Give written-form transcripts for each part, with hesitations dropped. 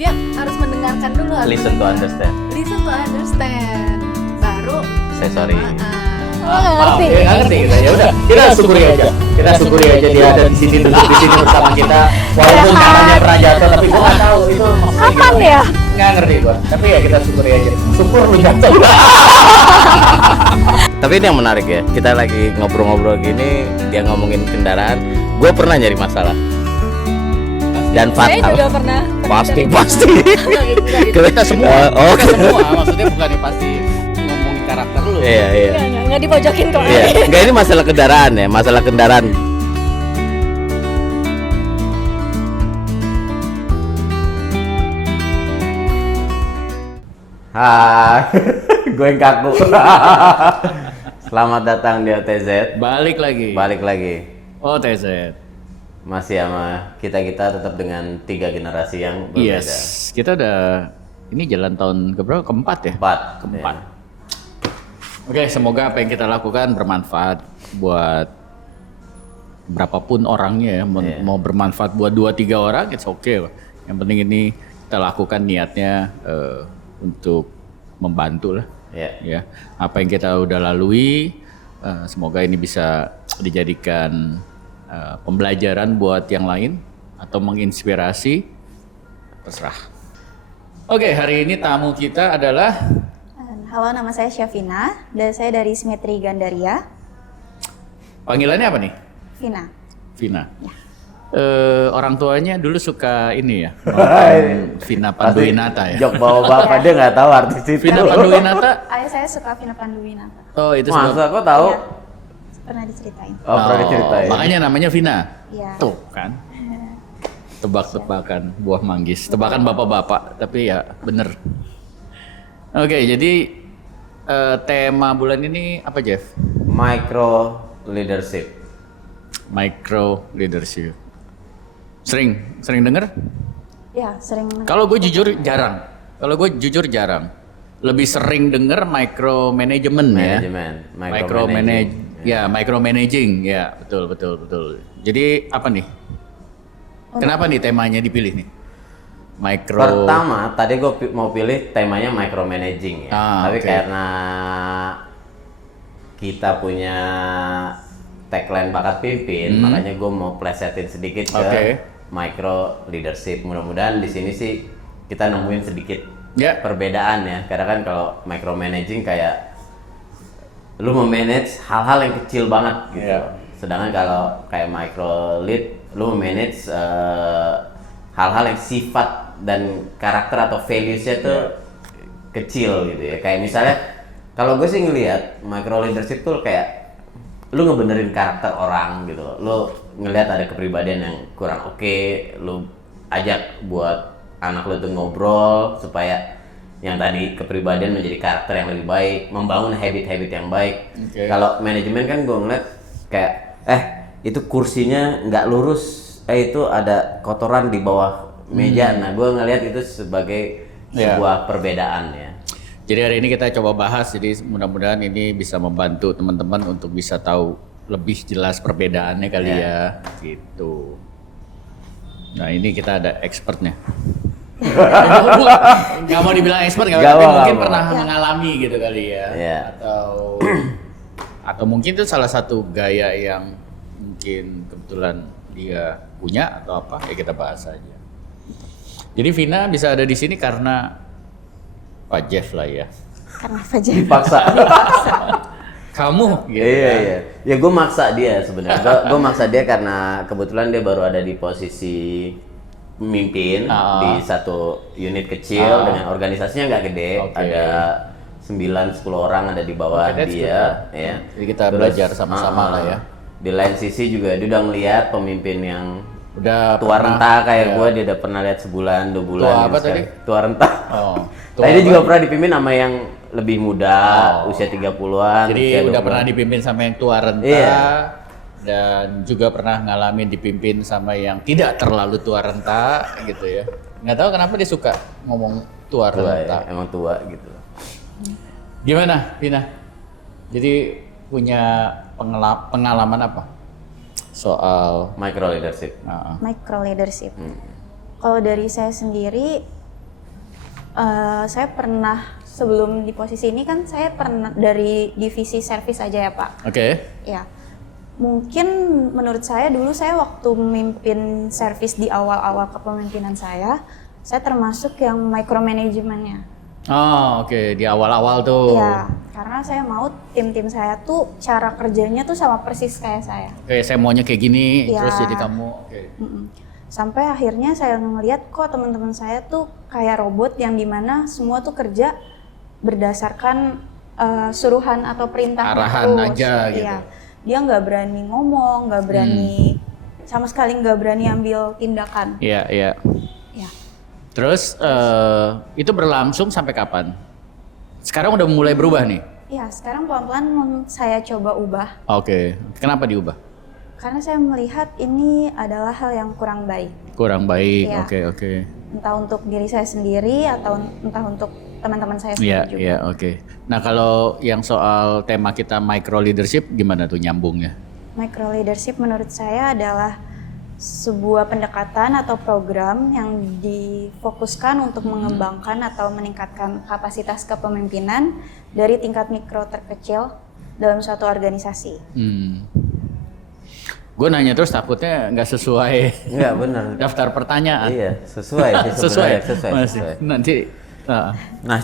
dia harus mendengarkan dulu. Listen to understand. Listen to understand. Baru Say sorry. Nggak ngerti. Nggak ngerti kita. Ya udah, kita syukuri aja. Kita syukuri aja dia ada di sini duduk di sini bersama kita. Walaupun katanya pernah jatuh, tapi gua nggak tahu itu maksudnya Kapan gimana. ya? Nggak ngerti gua. Tapi ya kita syukuri aja. Syukur lu jatuh. Tapi ini yang menarik ya. Kita lagi ngobrol-ngobrol gini, dia ngomongin kendaraan. Gua pernah nyari masalah. Dan Saya fatal. juga pernah. Pasti. Kita semua. Oh, Kita semua. Maksudnya bukan pasti ngomongin karakter lu. Iya. Nggak dipojokin kok. Iya. Enggak, ini masalah kendaraan ya, masalah kendaraan. Hai, gue yang kaku. Selamat datang di OTZ. Balik lagi. Balik lagi. Oh, TZ. Masih sama kita tetap dengan 3 generasi yang berbeda. Yes. Kita udah ini jalan tahun keberapa? Keempat ya? Keempat. Ya. Oke, semoga apa yang kita lakukan bermanfaat buat berapapun orangnya ya. Mau bermanfaat buat 2-3 orang, it's okay. Yang penting ini kita lakukan niatnya untuk membantu lah. Ya. Apa yang kita udah lalui, semoga ini bisa dijadikan pembelajaran buat yang lain atau menginspirasi, terserah. Oke, hari ini tamu kita adalah Halo, nama saya Syafina dan saya dari Simetri Gandaria. panggilannya apa nih? Vina. Vina. Ya. Orang tuanya dulu suka ini ya, nonton Vina Panduwinata ya. Jok bawa bapak dia nggak tahu artis itu. Vina Panduwinata. Ayah saya suka Vina Panduwinata. Oh, itu Masa kok tahu? Iya. Pernah diceritain. Oh, pernah diceritain. Makanya namanya Vina. Iya. Tuh kan. Tebak-tebakan buah manggis. Tebakan bapak-bapak, tapi ya bener. Oke, jadi tema bulan ini apa, Jeff? Micro leadership. Micro leadership. Sering denger? Ya, sering. Kalau gue jujur jarang. Lebih sering denger micro management ya. Micro managing. Ya, betul. Jadi apa nih? Kenapa nih temanya dipilih nih? Micro. Pertama, tadi gue mau pilih temanya micromanaging ya. Tapi karena kita punya tagline bakat pimpin, makanya gue mau plesetin sedikit ke micro leadership. Mudah-mudahan di sini sih kita nemuin sedikit perbedaan ya. Karena kan kalau micromanaging kayak lu memanage hal-hal yang kecil banget gitu. Sedangkan kalau kayak micro lead, lu memanage hal-hal yang sifat dan karakter atau values-nya tuh kecil gitu ya. Kayak misalnya kalau gue sih ngelihat micro leadership tuh kayak lu ngebenerin karakter orang gitu loh. Lu ngelihat ada kepribadian yang kurang oke, lu ajak buat anak lu tuh ngobrol supaya yang tadi kepribadian menjadi karakter yang lebih baik, membangun habit-habit yang baik. Kalau manajemen kan gue ngeliat kayak itu kursinya nggak lurus, itu ada kotoran di bawah meja. Nah, gue ngelihat itu sebagai sebuah perbedaan ya. Jadi hari ini kita coba bahas, jadi mudah-mudahan ini bisa membantu teman-teman untuk bisa tahu lebih jelas perbedaannya kali ya, gitu. Nah, ini kita ada expertnya. Gak mau dibilang expert, tapi mungkin pernah mengalami gitu kali ya. Atau mungkin itu salah satu gaya yang mungkin kebetulan dia punya atau apa, ya kita bahas aja. Jadi Vina bisa ada di sini karena Pak Jeff lah ya. Karena apa aja? Dipaksa. Kamu gitu. Iya. Ya gue maksa dia sebenarnya. Gue maksa dia karena kebetulan dia baru ada di posisi pemimpin di satu unit kecil dengan organisasinya nggak gede. Ada 9-10 orang ada di bawah dia. Ya. Jadi kita belajar sama-sama lah ya. Di lain sisi juga dia udah ngeliat pemimpin yang udah tua renta kayak gue, dia udah pernah lihat sebulan 2 bulan. Tua apa tadi? Tua renta. Tadi dia juga pernah dipimpin sama yang lebih muda, usia 30-an. Jadi udah pernah dipimpin sama yang tua renta, dan juga pernah ngalamin dipimpin sama yang tidak terlalu tua renta gitu ya. Nggak tahu kenapa dia suka ngomong tua renta. Ya, emang tua gitu. Gimana, Vina? Jadi punya pengalaman apa soal micro leadership? Micro leadership. Kalau dari saya sendiri, Saya pernah sebelum di posisi ini kan saya pernah dari divisi servis aja ya Pak. Ya. Mungkin menurut saya dulu saya waktu memimpin servis di awal-awal kepemimpinan saya termasuk yang micromanagementnya. Oh oke, di awal-awal tuh. Iya, karena saya mau tim-tim saya tuh cara kerjanya tuh sama persis kayak saya. Oke, saya maunya kayak gini, Ya. terus jadi kamu. Oke. Sampai akhirnya saya ngeliat kok teman-teman saya tuh kayak robot yang dimana semua tuh kerja berdasarkan suruhan atau perintah Arahan terus. aja gitu. Iya, dia nggak berani ngomong, nggak berani sama sekali nggak berani ambil tindakan. Iya, iya. Ya. Terus itu berlangsung sampai kapan? Sekarang udah mulai berubah nih? Ya, sekarang pelan-pelan saya coba ubah. Oke, kenapa diubah? Karena saya melihat ini adalah hal yang kurang baik. Kurang baik, Iya. oke. Entah untuk diri saya sendiri atau entah untuk teman-teman saya sendiri juga. Iya, oke. Nah kalau yang soal tema kita micro leadership gimana tuh nyambungnya? Micro leadership menurut saya adalah sebuah pendekatan atau program yang difokuskan untuk mengembangkan atau meningkatkan kapasitas kepemimpinan dari tingkat mikro terkecil dalam suatu organisasi. Gue nanya terus takutnya nggak sesuai Enggak benar. daftar pertanyaan. Iya, sesuai sih sesuai. sebenarnya, Masih. Nanti. Nah,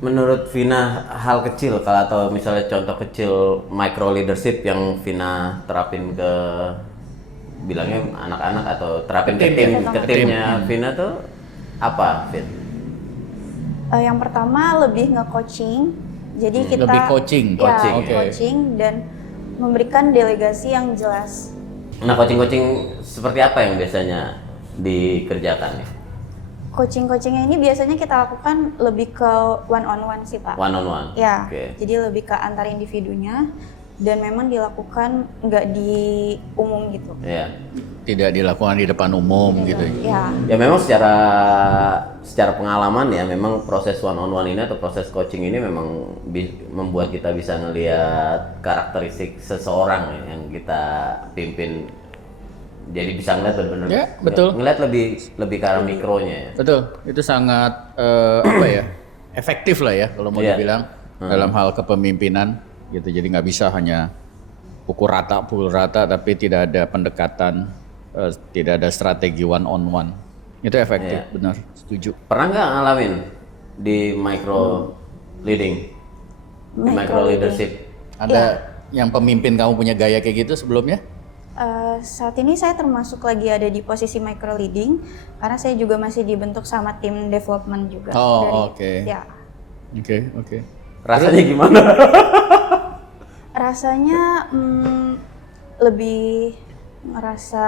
menurut Vina hal kecil kalau atau misalnya contoh kecil micro leadership yang Vina terapin ke bilangnya anak-anak atau terapin ke timnya Vina tuh apa, Vin? Yang pertama lebih nge-coaching. Jadi kita Lebih coaching. coaching dan memberikan delegasi yang jelas. Nah, coaching seperti apa yang biasanya dikerjakan? Coaching-coachingnya ini biasanya kita lakukan lebih ke one on one sih Pak. One on one. Ya, Oke. jadi lebih ke antar individunya dan memang dilakukan nggak di umum gitu. Iya. Tidak dilakukan di depan umum gitu. Ya, Ya memang secara pengalaman ya memang proses one on one ini atau proses coaching ini memang membuat kita bisa ngelihat karakteristik seseorang ya, yang kita pimpin. Jadi bisa ngeliat benar-benar Ya, betul. ngeliat lebih ke arah mikronya ya. Betul, itu sangat efektif lah ya kalau mau Iya. dibilang dalam hal kepemimpinan gitu. Jadi nggak bisa hanya pukul rata tapi tidak ada pendekatan, tidak ada strategi one on one. Itu efektif, benar, setuju. Pernah nggak ngalamin di micro leading, di micro leadership? Ada yang pemimpin kamu punya gaya kayak gitu sebelumnya? saat ini saya termasuk lagi ada di posisi micro leading karena saya juga masih dibentuk sama tim development juga. Oh, oke. Ya. Oke. Rasanya gimana? Rasanya lebih ngerasa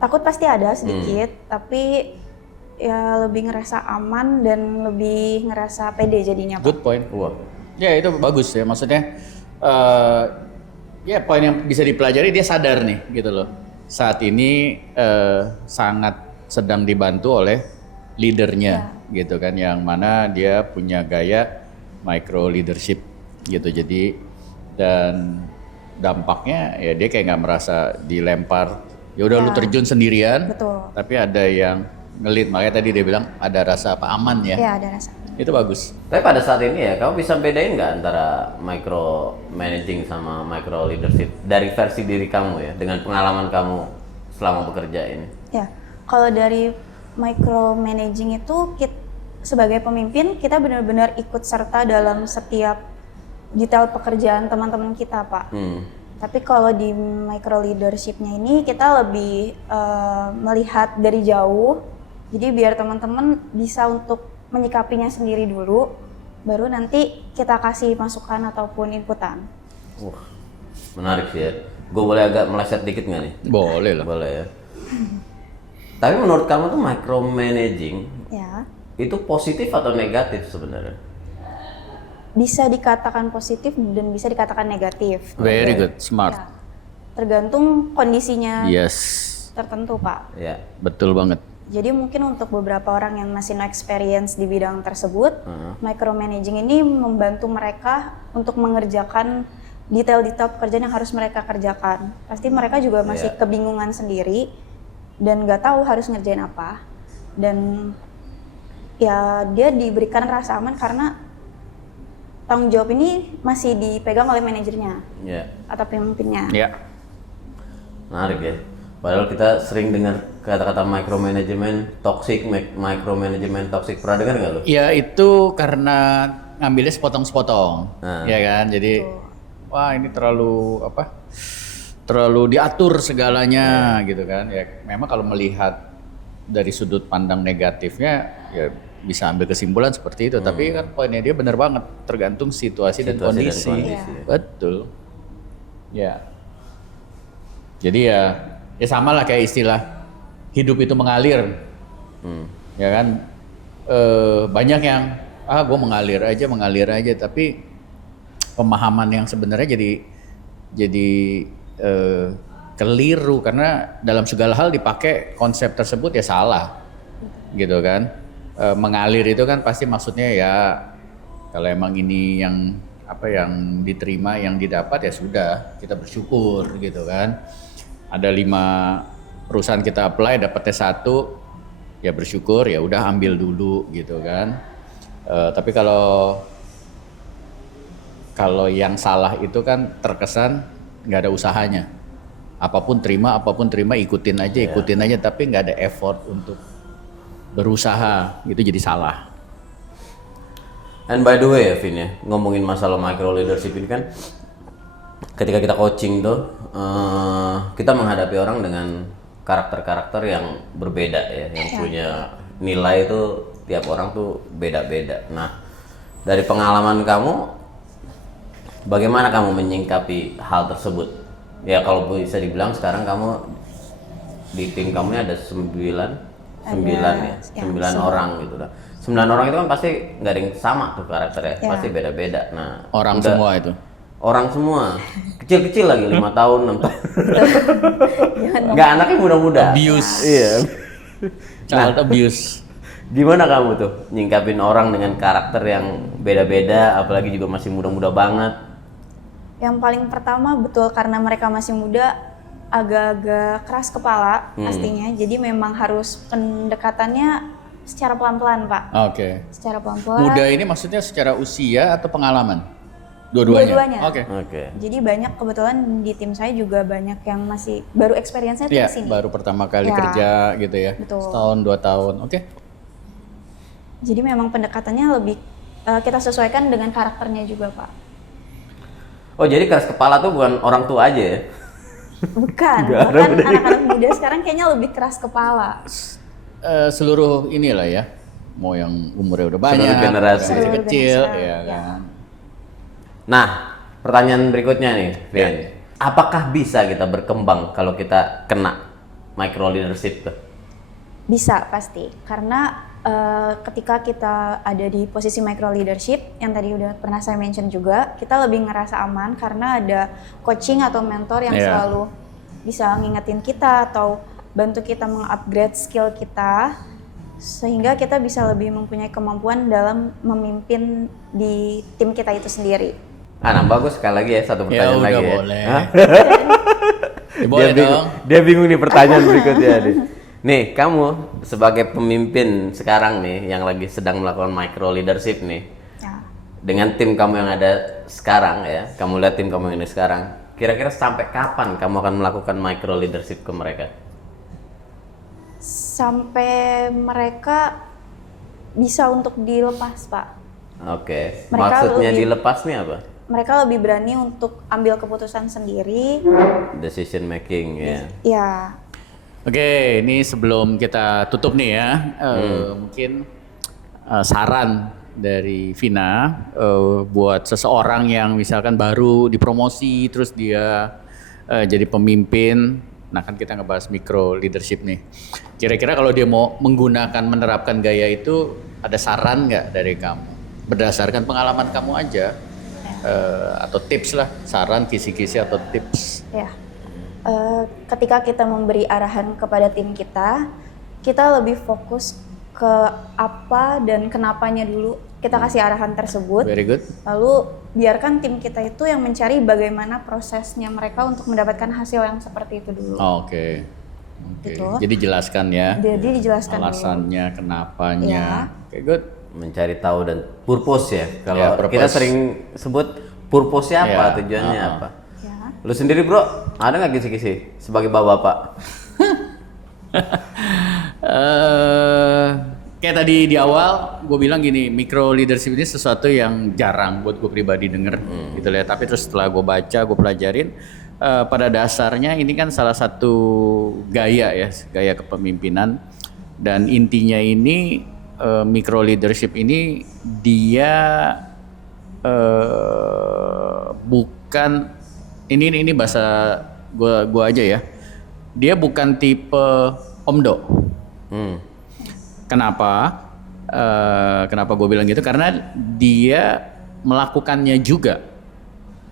takut pasti ada sedikit, tapi ya lebih ngerasa aman dan lebih ngerasa pede jadinya Pak. Good point. Wah. Ya itu bagus ya, maksudnya ya poin yang bisa dipelajari dia sadar nih gitu loh. Saat ini sangat sedang dibantu oleh leadernya gitu kan, yang mana dia punya gaya micro leadership gitu. Jadi dan dampaknya ya dia kayak nggak merasa dilempar. Ya udah lu terjun sendirian. Betul. Tapi ada yang ngelit, makanya tadi dia bilang ada rasa apa aman ya. Ya ada rasa. Itu bagus. Tapi pada saat ini ya, kamu bisa bedain nggak antara micro managing sama micro leadership dari versi diri kamu ya, dengan pengalaman kamu selama bekerja ini? Ya, kalau dari micro managing itu sebagai pemimpin kita benar-benar ikut serta dalam setiap detail pekerjaan teman-teman kita, Pak. Tapi kalau di micro leadershipnya ini kita lebih melihat dari jauh, jadi biar teman-teman bisa untuk menyikapinya sendiri dulu, baru nanti kita kasih masukan ataupun inputan. Menarik sih ya. Gue boleh agak meleset dikit nggak nih? Boleh lah. Boleh ya. Tapi menurut kamu tuh micromanaging Ya, itu positif atau negatif sebenarnya? bisa dikatakan positif dan bisa dikatakan negatif. Very good, smart. Ya, tergantung kondisinya Yes, tertentu, Pak. Ya. betul banget. Jadi mungkin untuk beberapa orang yang masih no experience di bidang tersebut, micromanaging ini membantu mereka untuk mengerjakan detail-detail pekerjaan yang harus mereka kerjakan. Pasti mereka juga masih kebingungan sendiri dan nggak tahu harus ngerjain apa. Dan ya dia diberikan rasa aman karena tanggung jawab ini masih dipegang oleh manajernya atau pemimpinnya. Menarik ya. Padahal kita sering dengar kata-kata micromanagement, toxic, micromanagement, toxic. Pernah dengar nggak lo? Ya itu karena ngambilnya sepotong-sepotong, ya kan. Jadi wah ini terlalu diatur segalanya gitu kan. Ya memang kalau melihat dari sudut pandang negatifnya ya bisa ambil kesimpulan seperti itu, tapi kan poinnya dia benar banget, tergantung situasi dan kondisi. Betul. Ya. Jadi ya sama lah kayak istilah hidup itu mengalir. Ya kan banyak yang gue mengalir aja, tapi pemahaman yang sebenarnya jadi keliru karena dalam segala hal dipakai konsep tersebut ya salah. Gitu kan. Mengalir itu kan pasti maksudnya ya kalau emang ini yang diterima, yang didapat ya sudah, kita bersyukur gitu kan. Ada 5 perusahaan kita apply, dapatnya 1, ya bersyukur, ya udah ambil dulu gitu kan. Tapi kalau yang salah itu kan terkesan nggak ada usahanya. Apapun terima ikutin aja, tapi nggak ada effort untuk berusaha, itu jadi salah. And by the way ya Vin ya, ngomongin masalah micro leadership ini kan, ketika kita coaching tuh, kita menghadapi orang dengan karakter-karakter yang berbeda ya, yang punya nilai itu tiap orang tuh beda-beda. Nah, dari pengalaman kamu, bagaimana kamu menyingkapi hal tersebut? Ya kalau bisa dibilang sekarang kamu di tim kamu ada 9 orang gitu lah. 9 orang itu kan pasti nggak ada yang sama tuh karakternya, pasti beda-beda. Nah, semua itu. Orang semua, kecil-kecil lagi 5 tahun, 6 tahun. Nggak, anaknya muda-muda. Abuse. Iya. Child abuse. Gimana kamu tuh nyingkapin orang dengan karakter yang beda-beda, apalagi juga masih muda-muda banget? Yang paling pertama betul karena mereka masih muda, agak-agak keras kepala pastinya. Jadi memang harus pendekatannya secara pelan-pelan, Pak. Oke. Secara pelan-pelan. Muda ini maksudnya secara usia atau pengalaman? Dua-duanya. Oke. Jadi banyak, kebetulan di tim saya juga banyak yang masih baru experience-nya di sini. Baru pertama kali kerja gitu ya. Betul. Setahun 2 tahun. Oke. Jadi memang pendekatannya lebih kita sesuaikan dengan karakternya juga, Pak. Oh, jadi keras kepala tuh bukan orang tua aja ya? Bukan, bahkan anak-anak muda sekarang kayaknya lebih keras kepala. Seluruh inilah ya, mau yang umurnya udah banyak, seluruh generasi kecil, ya kan. Nah, pertanyaan berikutnya nih, Vin. Apakah bisa kita berkembang kalau kita kena micro leadership tuh? Bisa pasti, karena ketika kita ada di posisi micro leadership yang tadi udah pernah saya mention juga, kita lebih ngerasa aman karena ada coaching atau mentor yang selalu bisa ngingetin kita atau bantu kita mengupgrade skill kita, sehingga kita bisa lebih mempunyai kemampuan dalam memimpin di tim kita itu sendiri. Nah, bagus, sekali lagi ya, satu pertanyaan lagi ya. Boleh. Dia bingung nih pertanyaan berikutnya nih. Nih, kamu sebagai pemimpin sekarang nih yang lagi sedang melakukan micro leadership nih. Dengan tim kamu yang ada sekarang ya, kamu lihat tim kamu yang ada sekarang, kira-kira sampai kapan kamu akan melakukan micro leadership ke mereka? Sampai mereka bisa untuk dilepas, Pak. Oke. Maksudnya dilepas nih apa? Mereka lebih berani untuk ambil keputusan sendiri. Decision making ya. Ya. Oke, ini sebelum kita tutup nih ya, mungkin saran dari Vina buat seseorang yang misalkan baru dipromosi terus dia jadi pemimpin. Nah kan kita ngebahas micro leadership nih. Kira-kira kalau dia mau menerapkan gaya itu, ada saran nggak dari kamu? Berdasarkan pengalaman kamu aja, atau tips lah, saran, kisi-kisi atau tips. Ya. Ketika kita memberi arahan kepada tim kita lebih fokus ke apa dan kenapanya dulu. Kita kasih arahan tersebut. Very good. Lalu biarkan tim kita itu yang mencari bagaimana prosesnya mereka untuk mendapatkan hasil yang seperti itu dulu. Oke. gitu. Jadi jelaskan ya. Jadi dijelaskan alasannya, kenapanya. Oke, good. Mencari tahu dan purpose ya. Kalau Ya, purpose. kita sering sebut purpose-nya apa, Ya, tujuannya apa. Ya. Lu sendiri bro, ada nggak kisi-kisi sebagai bapak-bapak? Kayak tadi di awal gue bilang gini, micro leadership ini sesuatu yang jarang buat gue pribadi denger gitu ya. Tapi terus setelah gue baca, gue pelajarin, pada dasarnya ini kan salah satu gaya ya, gaya kepemimpinan. Dan intinya ini micro leadership ini dia bukan, ini bahasa gue aja ya. Dia bukan tipe omdo. Kenapa? Kenapa gue bilang gitu? Karena dia melakukannya juga,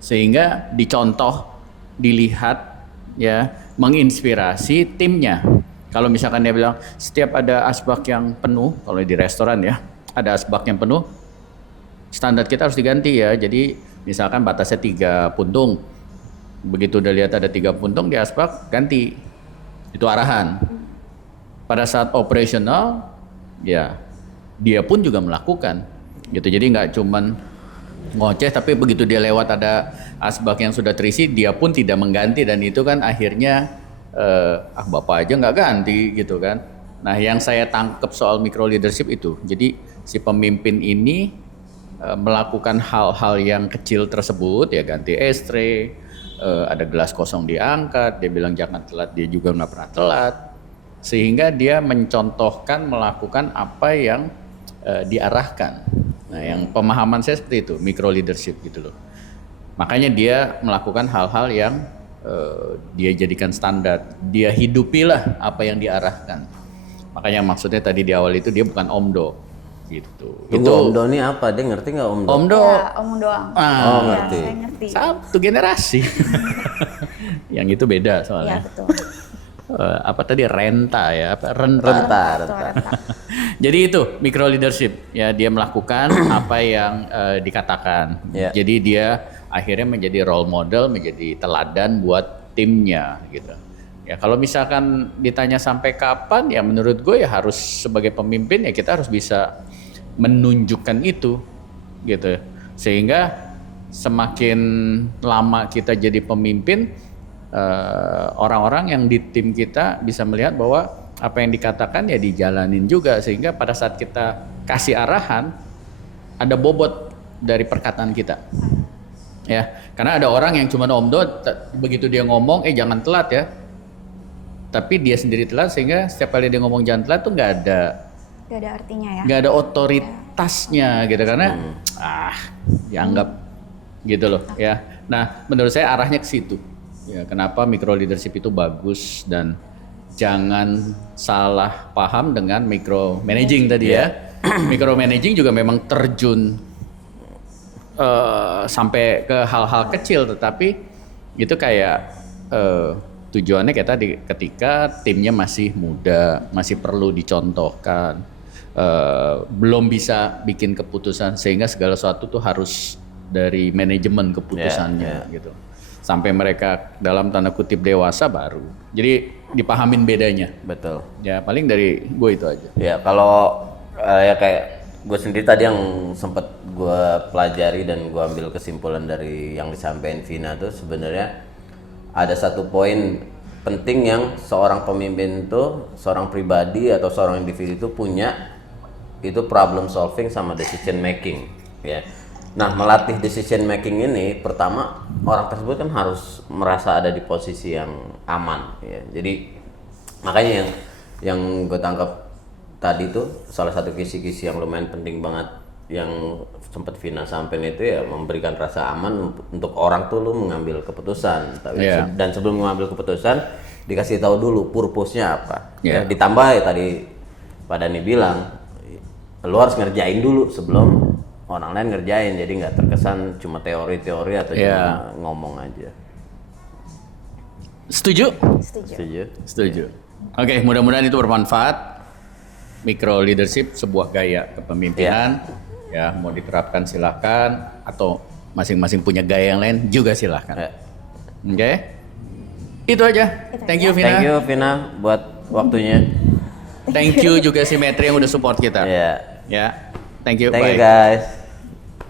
sehingga dicontoh, dilihat, ya, menginspirasi timnya. Kalau misalkan dia bilang setiap ada asbak yang penuh, kalau di restoran ya, ada asbak yang penuh, standar kita harus diganti ya. Jadi misalkan batasnya 3 puntung, begitu udah lihat ada 3 puntung di asbak, ganti. Itu arahan. Pada saat operasional, ya dia pun juga melakukan gitu. Jadi nggak cuman ngoceh, tapi begitu dia lewat ada asbak yang sudah terisi, dia pun tidak mengganti, dan itu kan akhirnya bapak aja nggak ganti gitu kan. Nah, yang saya tangkap soal micro leadership itu, jadi si pemimpin ini melakukan hal-hal yang kecil tersebut, ya ganti ashtray, ada gelas kosong diangkat, dia bilang jangan telat, dia juga nggak pernah telat. Sehingga dia mencontohkan melakukan apa yang diarahkan. Nah, yang pemahaman saya seperti itu, micro leadership gitu loh. Makanya dia melakukan hal-hal yang dia jadikan standar, dia hidupilah apa yang diarahkan. Makanya maksudnya tadi di awal itu dia bukan omdo gitu. Tunggu, Itu omdo ini apa? Dia ngerti nggak omdo? omdo. Ya, om doang. Oh, Ya, ngerti. saya ngerti. Satu generasi. Yang itu beda Ya, soalnya. betul. Apa tadi, renta ya, apa renta. Betul, renta. Jadi itu micro leadership ya, dia melakukan apa yang dikatakan. Ya. Jadi dia akhirnya menjadi role model, menjadi teladan buat timnya gitu. Ya kalau misalkan ditanya sampai kapan, ya menurut gue ya harus sebagai pemimpin ya kita harus bisa menunjukkan itu gitu. Sehingga semakin lama kita jadi pemimpin, orang-orang yang di tim kita bisa melihat bahwa apa yang dikatakan ya dijalanin juga, sehingga pada saat kita kasih arahan ada bobot dari perkataan kita ya. Karena ada orang yang cuma omdo, begitu dia ngomong jangan telat ya, tapi dia sendiri telat, sehingga setiap kali dia ngomong jangan telat tuh nggak Gak ada artinya ya. ada otoritasnya gitu, karena dianggap gitu loh ya. Nah, menurut saya arahnya ke situ. Ya, kenapa micro leadership itu bagus, dan jangan salah paham dengan micro managing tadi ya. Micro managing juga memang terjun sampai ke hal-hal kecil, tetapi itu kayak tujuannya kayak tadi, ketika timnya masih muda, masih perlu dicontohkan, belum bisa bikin keputusan, sehingga segala sesuatu tuh harus dari manajemen keputusannya gitu. Sampai mereka dalam tanda kutip dewasa baru. Jadi dipahamin bedanya. Betul. Ya paling dari gue itu aja. Ya kalau ya kayak gue sendiri tadi yang sempat gue pelajari dan gue ambil kesimpulan dari yang disampaikan Vina tuh, sebenarnya ada satu poin penting yang seorang pemimpin tuh, seorang pribadi atau seorang individu itu punya, itu problem solving sama decision making ya. Nah, melatih decision making ini, pertama orang tersebut kan harus merasa ada di posisi yang aman ya. Jadi makanya yang gue tangkap tadi tuh salah satu kisi-kisi yang lumayan penting banget yang sempat Vina sampein itu ya, memberikan rasa aman untuk orang tuh lu mengambil keputusan. Tapi dan sebelum mengambil keputusan dikasih tahu dulu purpose-nya apa. Ya, ditambah ya tadi Pak Dani bilang, lu harus ngerjain dulu sebelum orang lain ngerjain, jadi nggak terkesan cuma teori-teori atau cuma ngomong aja. Setuju? Setuju. Oke, mudah-mudahan itu bermanfaat. Micro leadership sebuah gaya kepemimpinan. Ya, mau diterapkan silahkan, atau masing-masing punya gaya yang lain juga silahkan. Oke? Itu aja. Thank you Vina. Thank you Vina buat waktunya. Thank you juga si Metri yang udah support kita. Iya. Ya. Thank you. Thank Bye. you guys.